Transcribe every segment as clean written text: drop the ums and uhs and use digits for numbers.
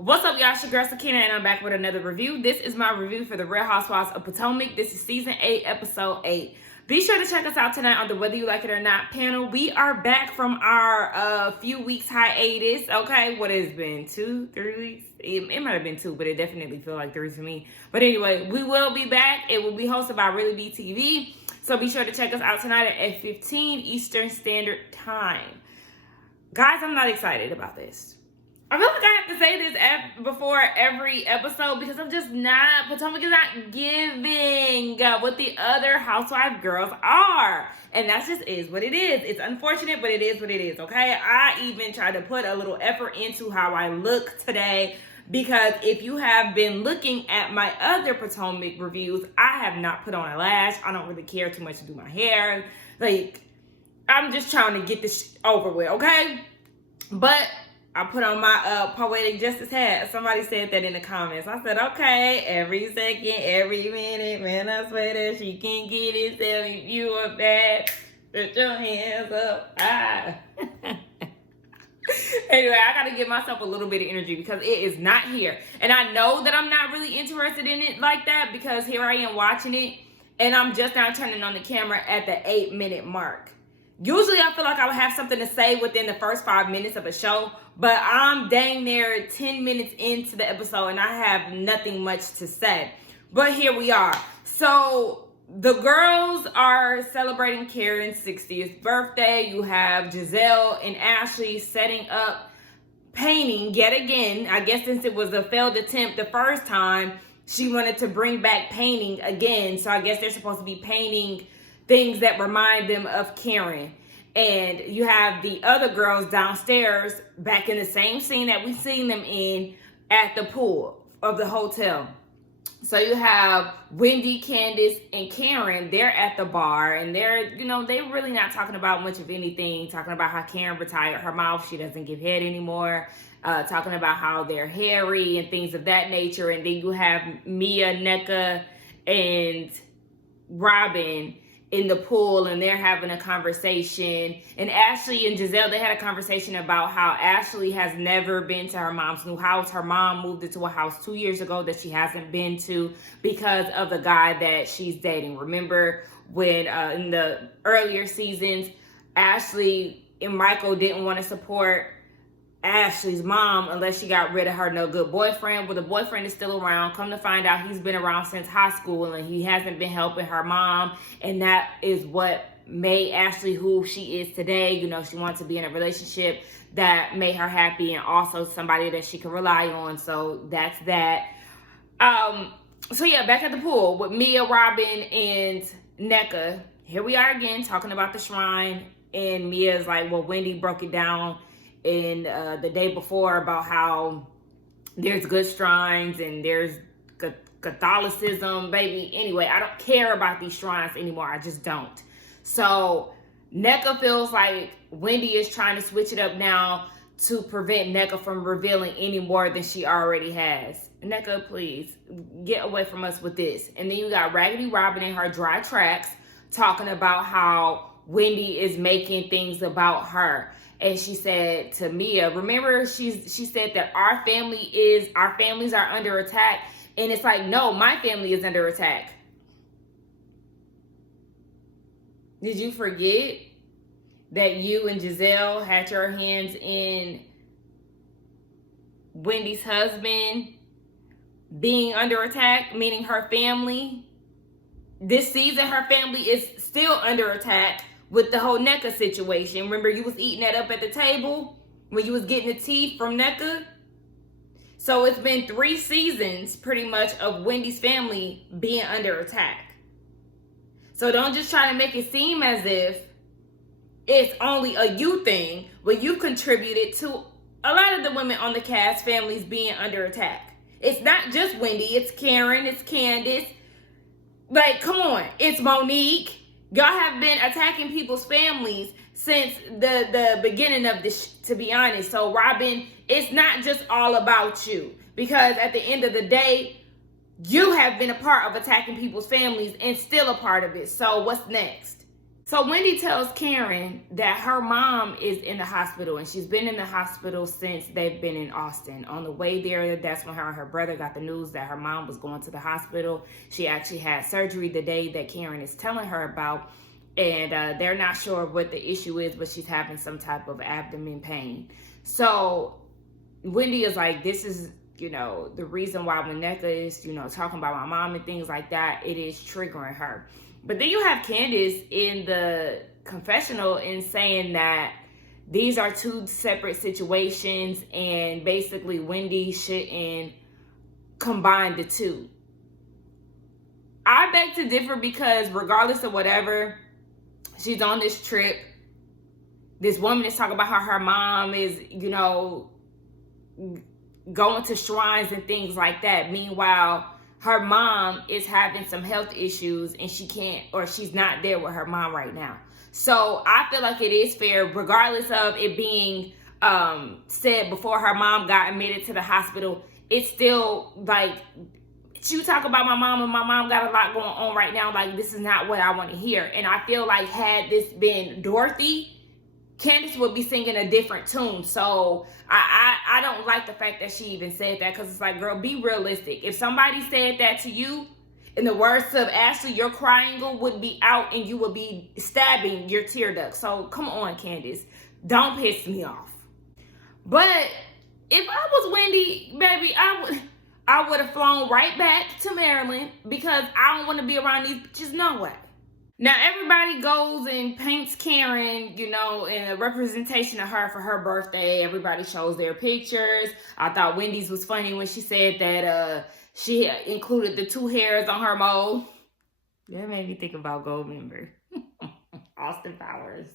What's up, y'all? It's your girl Sakina, and I'm back with another review. This is my review for the Real Housewives of Potomac. This is season 8, episode 8. Be sure to check us out tonight on the Whether You Like It or Not panel. We are back from our few weeks hiatus. Okay, what has been 2-3 weeks? It might have been 2, but it definitely feels like 3 to me. But anyway, we will be back. It will be hosted by Really Be TV. So be sure to check us out tonight at 8:15 Eastern Standard Time. Guys, I'm not excited about this. I feel like I have to say this before every episode because I'm just not, Potomac is not giving what the other housewife girls are. And that just is what it is. It's unfortunate, but it is what it is, okay? I even tried to put a little effort into how I look today because if you have been looking at my other Potomac reviews, I have not put on a lash. I don't really care too much to do my hair. Like, I'm just trying to get this over with, okay? But I put on my Poetic Justice hat. Somebody said that in the comments. I said, okay, every second, every minute, man, I swear that she can get it. Tell me if you are bad. Put your hands up. Anyway, I got to give myself a little bit of energy because it is not here. And I know that I'm not really interested in it like that because here I am watching it. And I'm just now turning on the camera at the 8-minute mark. Usually I feel like I would have something to say within the first 5 minutes of a show, but I'm dang near 10 minutes into the episode and I have nothing much to say. But here we are. So the girls are celebrating Karen's 60th birthday. You have Giselle and Ashley setting up painting yet again. I guess since it was a failed attempt the first time, she wanted to bring back painting again. So I guess they're supposed to be painting things that remind them of Karen. And you have the other girls downstairs back in the same scene that we've seen them in at the pool of the hotel. So you have Wendy, Candice, and Karen. They're at the bar and they're really not talking about much of anything. Talking about how Karen retired her mouth. She doesn't give head anymore. Talking about how they're hairy and things of that nature. And then you have Mia, Nneka, and Robin in the pool and they're having a conversation. And Ashley and Giselle, they had a conversation about how Ashley has never been to her mom's new house. Her mom moved into a house 2 years ago that she hasn't been to because of the guy that she's dating. Remember when in the earlier seasons, Ashley and Michael didn't want to support Ashley's mom unless she got rid of her no good boyfriend. Well, the boyfriend is still around. Come to find out, he's been around since high school and he hasn't been helping her mom. And that is what made Ashley who she is today. You know, she wants to be in a relationship that made her happy and also somebody that she can rely on. So that's that. So yeah, back at the pool with Mia, Robin, and Nneka. Here we are again talking about the shrine. And Mia's like, well, Wendy broke it down in the day before about how there's good shrines and there's Catholicism, baby. Anyway, I don't care about these shrines anymore. I just don't. So Nneka feels like Wendy is trying to switch it up now to prevent Nneka from revealing any more than she already has. Nneka, please get away from us with this. And then you got Raggedy Robin in her dry tracks talking about how Wendy is making things about her. And she said to Mia, remember she said that our families are under attack. And it's like, no, my family is under attack. Did you forget that you and Giselle had your hands in Wendy's husband being under attack, meaning her family? This season, her family is still under attack with the whole Nneka situation. Remember, you was eating that up at the table when you was getting the tea from Nneka? So it's been 3 seasons, pretty much, of Wendy's family being under attack. So don't just try to make it seem as if it's only a you thing, but you contributed to a lot of the women on the cast families being under attack. It's not just Wendy, it's Karen, it's Candice. Like, come on, it's Monique. Y'all have been attacking people's families since the beginning of this, to be honest. So, Robin, it's not just all about you. Because at the end of the day, you have been a part of attacking people's families and still a part of it. So, what's next? So Wendy tells Karen that her mom is in the hospital, and she's been in the hospital since they've been in Austin. On the way there, that's when her and her brother got the news that her mom was going to the hospital. She actually had surgery the day that Karen is telling her about, and they're not sure what the issue is, but she's having some type of abdomen pain. So Wendy is like, this is, the reason why Wineka is, talking about my mom and things like that, it is triggering her. But then you have Candice in the confessional and saying that these are two separate situations and basically Wendy shouldn't combine the two. I beg to differ because regardless of whatever, she's on this trip. This woman is talking about how her mom is, going to shrines and things like that. Meanwhile, her mom is having some health issues and she's not there with her mom right now. So I feel like it is fair, regardless of it being said before her mom got admitted to the hospital. It's still like, you talk about my mom and my mom got a lot going on right now. Like, this is not what I want to hear. And I feel like had this been Dorothy, Candice would be singing a different tune. So I don't like the fact that she even said that, because it's like, girl, be realistic. If somebody said that to you, in the words of Ashley, your triangle would be out and you would be stabbing your tear duct. So come on, Candice, don't piss me off. But if I was Wendy, baby, I would have flown right back to Maryland, because I don't want to be around these bitches, no way. Now, everybody goes and paints Karen, in a representation of her for her birthday. Everybody shows their pictures. I thought Wendy's was funny when she said that she included the 2 hairs on her mold. That made me think about Goldmember. Austin Powers.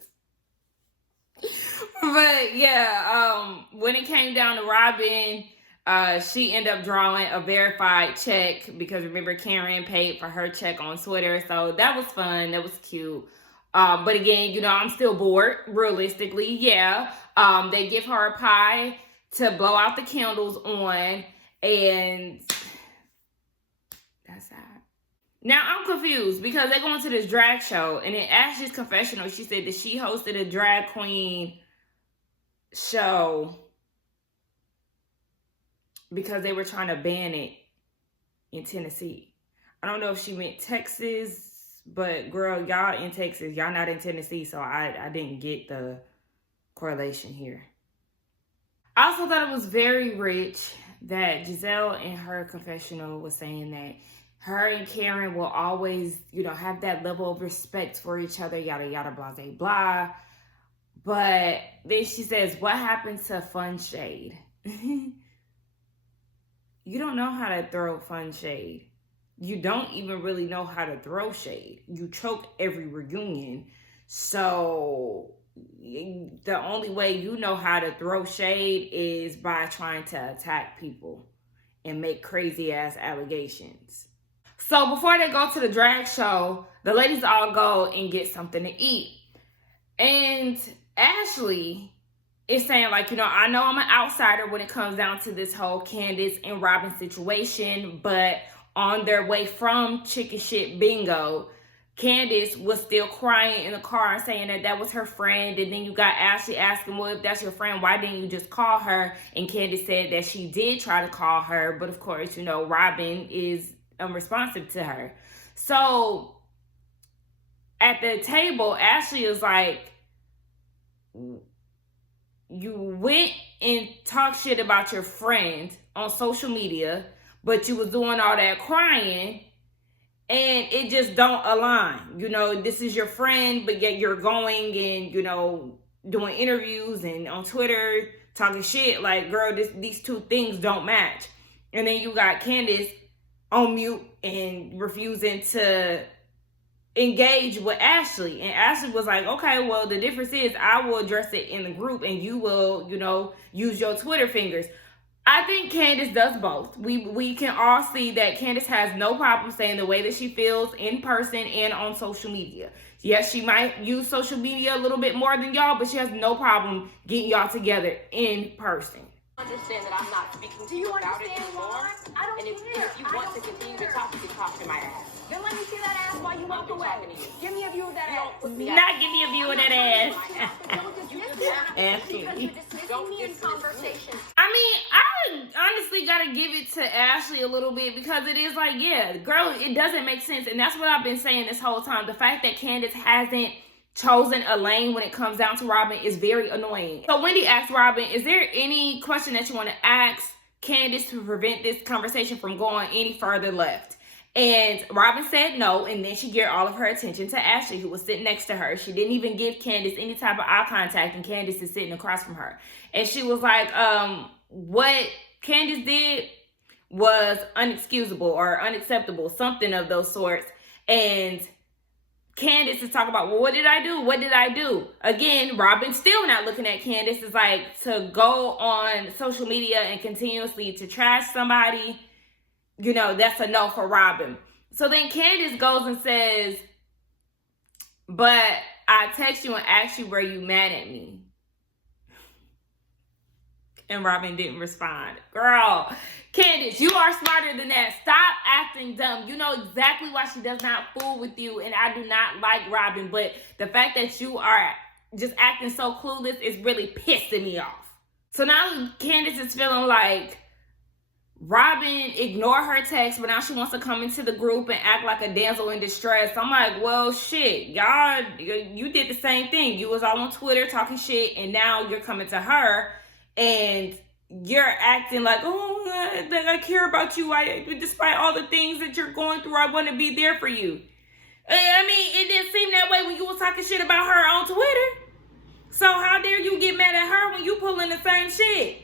But yeah, when it came down to Robin, she ended up drawing a verified check, because remember, Karen paid for her check on Twitter. So that was fun. That was cute. But again, I'm still bored, realistically. Yeah. They give her a pie to blow out the candles on, and that's that. Now I'm confused, because they're going to this drag show, and in Ashley's confessional, she said that she hosted a drag queen show because they were trying to ban it in Tennessee. I don't know if she meant Texas, but girl, y'all in Texas, y'all not in Tennessee, so I didn't get the correlation here. I also thought it was very rich that Giselle in her confessional was saying that her and Karen will always, have that level of respect for each other, yada, yada, blah, blah, blah. But then she says, what happened to fun shade? You don't know how to throw fun shade. You don't even really know how to throw shade. You choke every reunion. So the only way you know how to throw shade is by trying to attack people and make crazy ass allegations. So before they go to the drag show, the ladies all go and get something to eat. And Ashley is saying, like, I know I'm an outsider when it comes down to this whole Candice and Robin situation, but on their way from Chicken Shit Bingo, Candice was still crying in the car and saying that was her friend. And then you got Ashley asking, well, if that's your friend, why didn't you just call her? And Candice said that she did try to call her, but of course, Robin is unresponsive to her. So at the table, Ashley is like, you went and talked shit about your friend on social media, but you was doing all that crying, and it just don't align. This is your friend, but yet you're going and, doing interviews and on Twitter talking shit. Like, girl, these two things don't match. And then you got Candice on mute and refusing to engage with Ashley. And Ashley was like, okay, well, the difference is I will address it in the group and you will, use your Twitter fingers. I think Candice does both. We can all see that Candice has no problem saying the way that she feels in person and on social media. Yes, she might use social media a little bit more than y'all, but she has no problem getting y'all together in person. Understand that I'm not speaking to you about it anymore. I don't care. And if you want to continue to talk, you can talk to my ass. Then let Let me see that ass while you walk away. Give me a view of that ass. Not give me a view of that ass. Ashley. Don't me in conversation. I mean, I honestly gotta give it to Ashley a little bit because it is like, yeah, girl, it doesn't make sense. And that's what I've been saying this whole time. The fact that Candice hasn't chosen a lane when it comes down to Robin is very annoying. So Wendy asked Robin, is there any question that you want to ask Candice to prevent this conversation from going any further left? And Robin said no, and then she geared all of her attention to Ashley, who was sitting next to her. She didn't even give Candice any type of eye contact, and Candice is sitting across from her. And she was like, what Candice did was unexcusable or unacceptable, something of those sorts. And Candice is talking about, well, what did I do? What did I do? Again, Robin's still not looking at Candice. It's like, to go on social media and continuously to trash somebody, you know, that's a no for Robin. So then Candice goes and says, but I text you and asked you, were you mad at me? And Robin didn't respond. Girl, Candice, you are smarter than that. Stop acting dumb. You know exactly why she does not fool with you. And I do not like Robin. But the fact that you are just acting so clueless is really pissing me off. So now Candice is feeling like Robin ignored her text, but now she wants to come into the group and act like a damsel in distress. I'm like, well, shit, y'all, you did the same thing. You was all on Twitter talking shit, and now you're coming to her, and you're acting like, oh, I care about you. Despite all the things that you're going through, I want to be there for you. I mean, it didn't seem that way when you was talking shit about her on Twitter. So how dare you get mad at her when you pulling the same shit?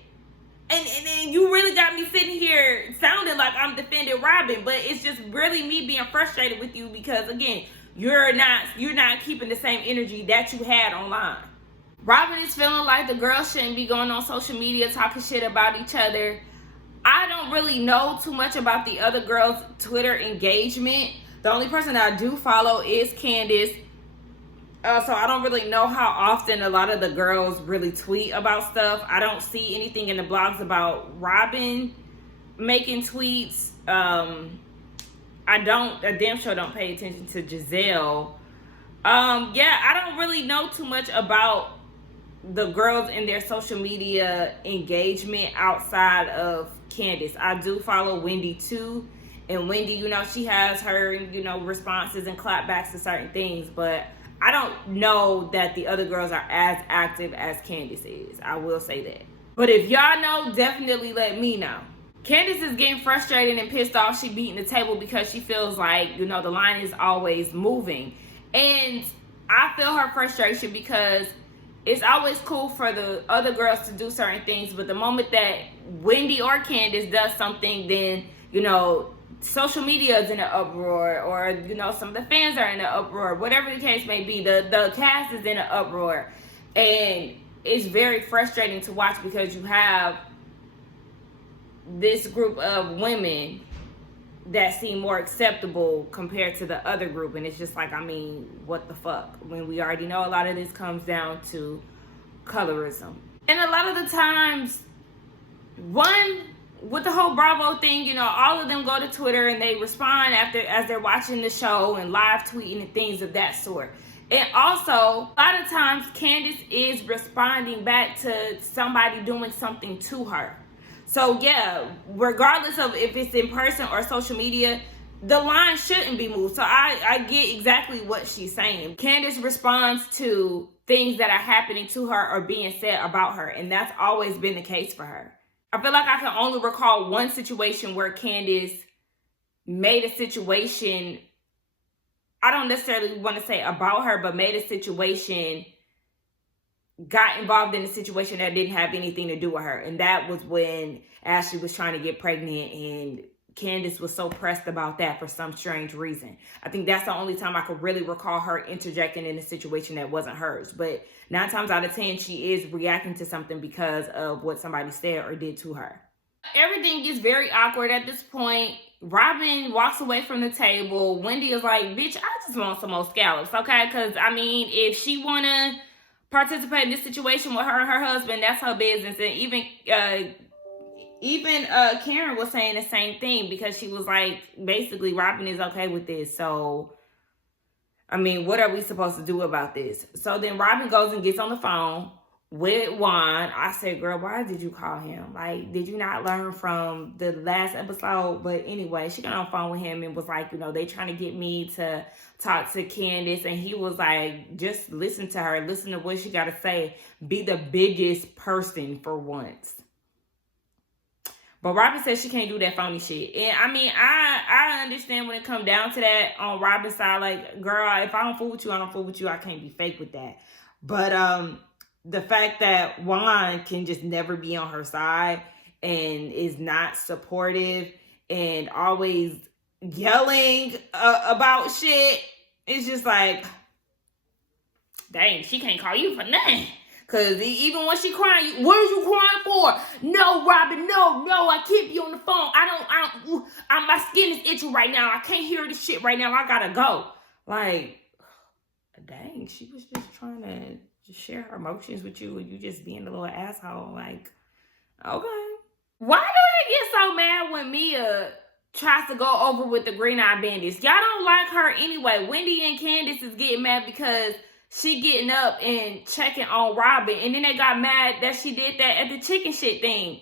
And you really got me sitting here sounding like I'm defending Robin, but it's just really me being frustrated with you because, again, you're not keeping the same energy that you had online. Robin is feeling like the girls shouldn't be going on social media talking shit about each other. I don't really know too much about the other girls' Twitter engagement. The only person that I do follow is Candice. So I don't really know how often a lot of the girls really tweet about stuff. I don't see anything in the blogs about Robin making tweets. I damn sure don't pay attention to Giselle. I don't really know too much about the girls in their social media engagement outside of Candice. I do follow Wendy too. And Wendy, you know, she has her, you know, responses and clapbacks to certain things, but I don't know that the other girls are as active as Candice is. I will say that. But if y'all know, definitely let me know. Candice is getting frustrated and pissed off. She beating the table because she feels like, you know, the line is always moving. And I feel her frustration because it's always cool for the other girls to do certain things. But the moment that Wendy or Candice does something, then, you know, social media is in an uproar, or, you know, some of the fans are in an uproar, whatever the case may be. The cast is in an uproar, and it's very frustrating to watch because you have this group of women that seem more acceptable compared to the other group, and it's just like, I mean, what the fuck, when we already know a lot of this comes down to colorism. And a lot of the times, with the whole Bravo thing, you know, all of them go to Twitter and they respond as they're watching the show and live tweeting and things of that sort. And also, a lot of times Candice is responding back to somebody doing something to her. So yeah, regardless of if it's in person or social media, the line shouldn't be moved. So I get exactly what she's saying. Candice responds to things that are happening to her or being said about her, and that's always been the case for her. I feel like I can only recall one situation where Candice made a situation, I don't necessarily want to say about her, but made a situation, got involved in a situation that didn't have anything to do with her. And that was when Ashley was trying to get pregnant, and Candice was so pressed about that for some strange reason. I think that's the only time I could really recall her interjecting in a situation that wasn't hers. But 9 times out of 10, she is reacting to something because of what somebody said or did to her. Everything gets very awkward at this point. Robin walks away from the table. Wendy is like, bitch, I just want some more scallops, okay? Because, I mean, if she want to participate in this situation with her and her husband, that's her business. And even even Karen was saying the same thing, because she was like, basically, Robin is okay with this. So, I mean, what are we supposed to do about this? So then Robin goes and gets on the phone with Juan. I said, girl, why did you call him? Like, did you not learn from the last episode? But anyway, she got on the phone with him and was like, they trying to get me to talk to Candice. And he was like, just listen to her. Listen to what she got to say. Be the biggest person for once. But Robin says she can't do that phony shit. And I mean, I understand when it comes down to that on Robin's side. Like, girl, if I don't fool with you, I don't fool with you. I can't be fake with that. But the fact that Juan can just never be on her side and is not supportive and always yelling about shit, it's just like, dang, she can't call you for nothing. Because even when she crying, what are you crying for? No, Robin, no, I can't be on the phone. My skin is itching right now. I can't hear this shit right now. I gotta go. Like, dang, she was just trying to just share her emotions with you, and you just being a little asshole. Like, okay. Why do I get so mad when Mia tries to go over with the green-eyed bandits? Y'all don't like her anyway. Wendy and Candice is getting mad because she getting up and checking on Robin. And then they got mad that she did that at the chicken shit thing.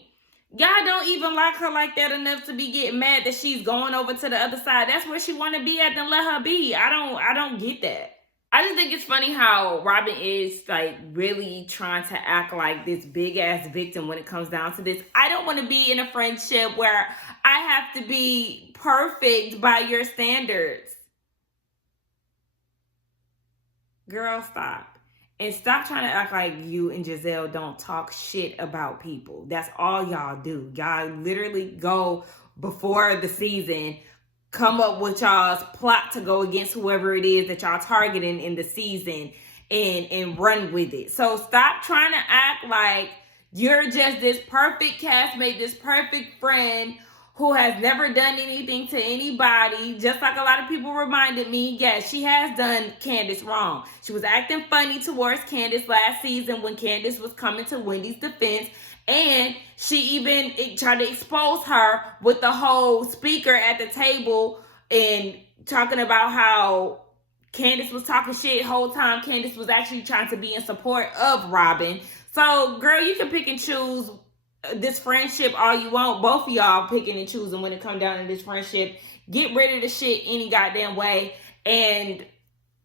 Y'all don't even like her like that enough to be getting mad that she's going over to the other side. That's where she want to be at, then let her be. I don't get that. I just think it's funny how Robin is like really trying to act like this big ass victim when it comes down to this. I don't want to be in a friendship where I have to be perfect by your standards. Girl, stop. And stop trying to act like you and Giselle don't talk shit about people. That's all y'all do. Y'all literally go before the season, come up with y'all's plot to go against whoever it is that y'all targeting in the season and run with it. So stop trying to act like you're just this perfect castmate, this perfect friend who has never done anything to anybody. Just like a lot of people reminded me, yes, she has done Candice wrong. She was acting funny towards Candice last season when Candice was coming to Wendy's defense. And she even tried to expose her with the whole speaker at the table and talking about how Candice was talking shit whole time. Candice was actually trying to be in support of Robin. So, girl, you can pick and choose this friendship all you want. Both of y'all picking and choosing when it comes down to this friendship. Get rid of the shit any goddamn way. And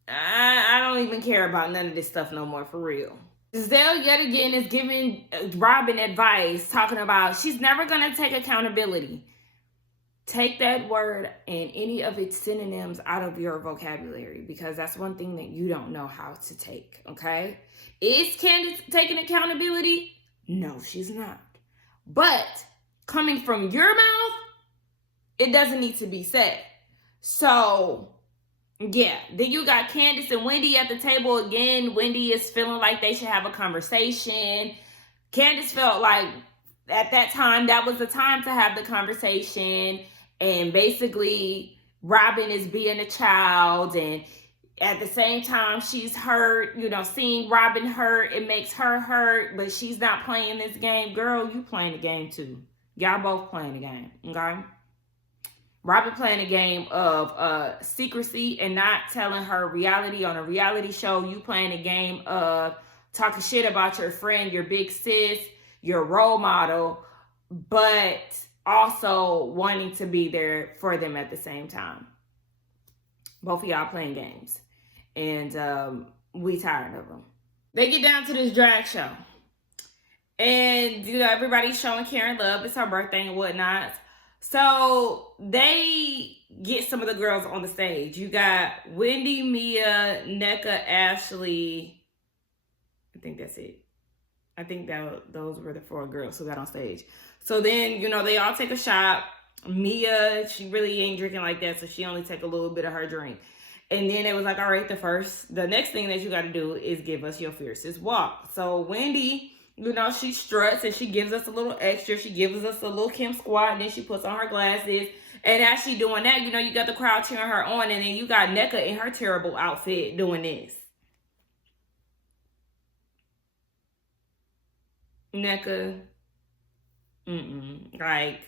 I don't even care about none of this stuff no more, for real. Giselle yet again is giving Robin advice, talking about she's never going to take accountability. Take that word and any of its synonyms out of your vocabulary, because that's one thing that you don't know how to take, okay? Is Candice taking accountability? No, she's not. But coming from your mouth, it doesn't need to be said. So, yeah. Then you got Candice and Wendy at the table again. Wendy is feeling like they should have a conversation. Candice felt like at that time, that was the time to have the conversation. And basically, Robin is being a child. And at the same time, she's hurt. Seeing Robin hurt, it makes her hurt. But she's not playing this game. Girl, you playing the game too. Y'all both playing the game, okay? Robin playing a game of secrecy and not telling her reality on a reality show. You playing a game of talking shit about your friend, your big sis, your role model, but also wanting to be there for them at the same time. Both of y'all playing games. And we tired of them. They get down to this drag show. And, everybody's showing Karen love. It's her birthday and whatnot. So they get some of the girls on the stage. You got Wendy, Mia, Nneka, Ashley. I think that's it. I think those were the 4 girls who got on stage. So then, they all take a shot. Mia, she really ain't drinking like that, so she only take a little bit of her drink. And then it was like, all right, the next thing that you got to do is give us your fiercest walk. So Wendy, she struts and she gives us a little extra. She gives us a little Kim squat, and then she puts on her glasses. And as she doing that, you got the crowd cheering her on, and then you got Nneka in her terrible outfit doing this. Nneka, Like,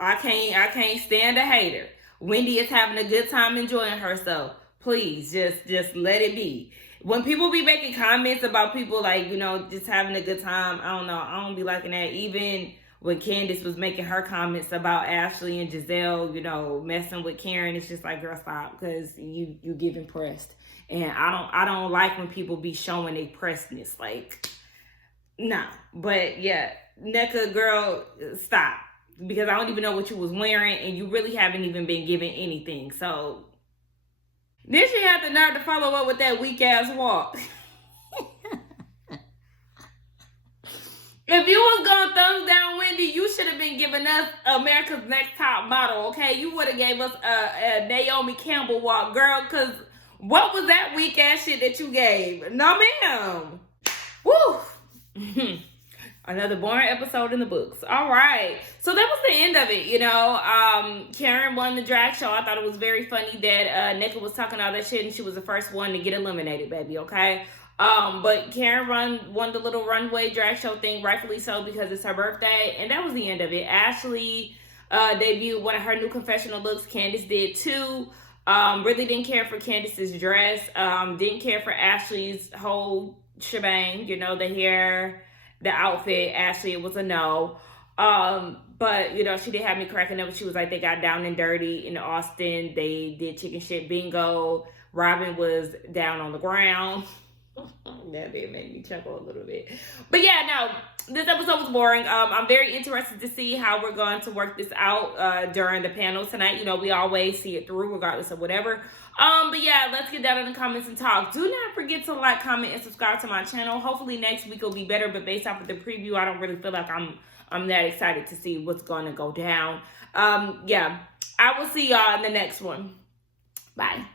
I can't stand a hater. Wendy is having a good time enjoying herself. Please, just let it be. When people be making comments about people like, just having a good time, I don't know. I don't be liking that. Even when Candice was making her comments about Ashley and Giselle, messing with Karen, it's just like, girl, stop, because you giving pressed. And I don't like when people be showing their pressedness. Like, nah. But yeah, NECA girl, stop. Because I don't even know what you was wearing, and you really haven't even been given anything. So then she had the nerve to follow up with that weak ass walk. If you was gonna thumbs down Wendy, you should have been giving us America's Next Top Model, okay? You would have gave us a Naomi Campbell walk, girl, because what was that weak ass shit that you gave? No, ma'am. Woo. Another boring episode in the books. All right. So that was the end of it, Karen won the drag show. I thought it was very funny that NECA was talking all that shit and she was the first one to get eliminated, baby, okay? But Karen won the little runway drag show thing, rightfully so, because it's her birthday. And that was the end of it. Ashley debuted one of her new confessional looks. Candice did too. Really didn't care for Candice's dress. Didn't care for Ashley's whole shebang, the hair, the outfit. Ashley, it was a no. But she did have me cracking up. She was like, they got down and dirty in Austin. They did chicken shit bingo. Robin was down on the ground. That did make me chuckle a little bit. But yeah, no, this episode was boring. I'm very interested to see how we're going to work this out during the panel tonight. We always see it through regardless of whatever. But yeah, let's get down in the comments and talk. Do not forget to like, comment, and subscribe to my channel. Hopefully next week will be better, but based off of the preview, I don't really feel like I'm that excited to see what's going to go down. Yeah, I will see y'all in the next one. Bye.